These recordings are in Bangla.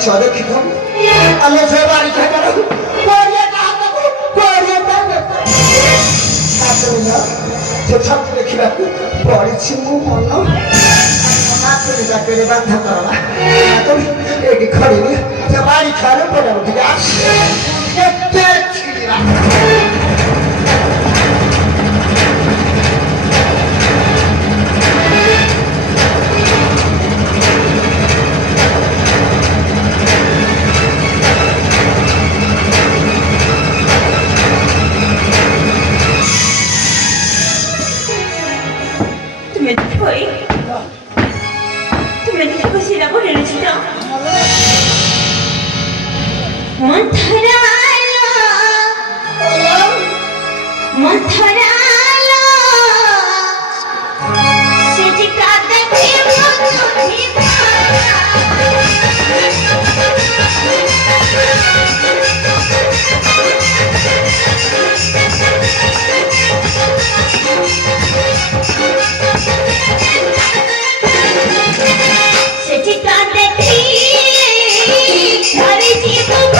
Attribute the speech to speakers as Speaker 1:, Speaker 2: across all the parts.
Speaker 1: চলে কি কোন আলো সে বাড়ি থেকে কোরিয়া দাও কোরিয়া দাও ছাত্ররা যে ছাত্র দেখিবাকু পড়িছি মু মন মাতুলি চাকরি বাধা করবা তুমি এটি বাড়ি খারে পড়াও ঠিক আছে
Speaker 2: Thank you.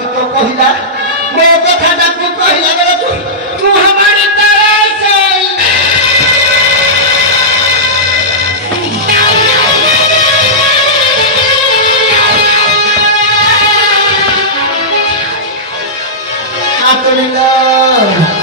Speaker 1: الحمد لله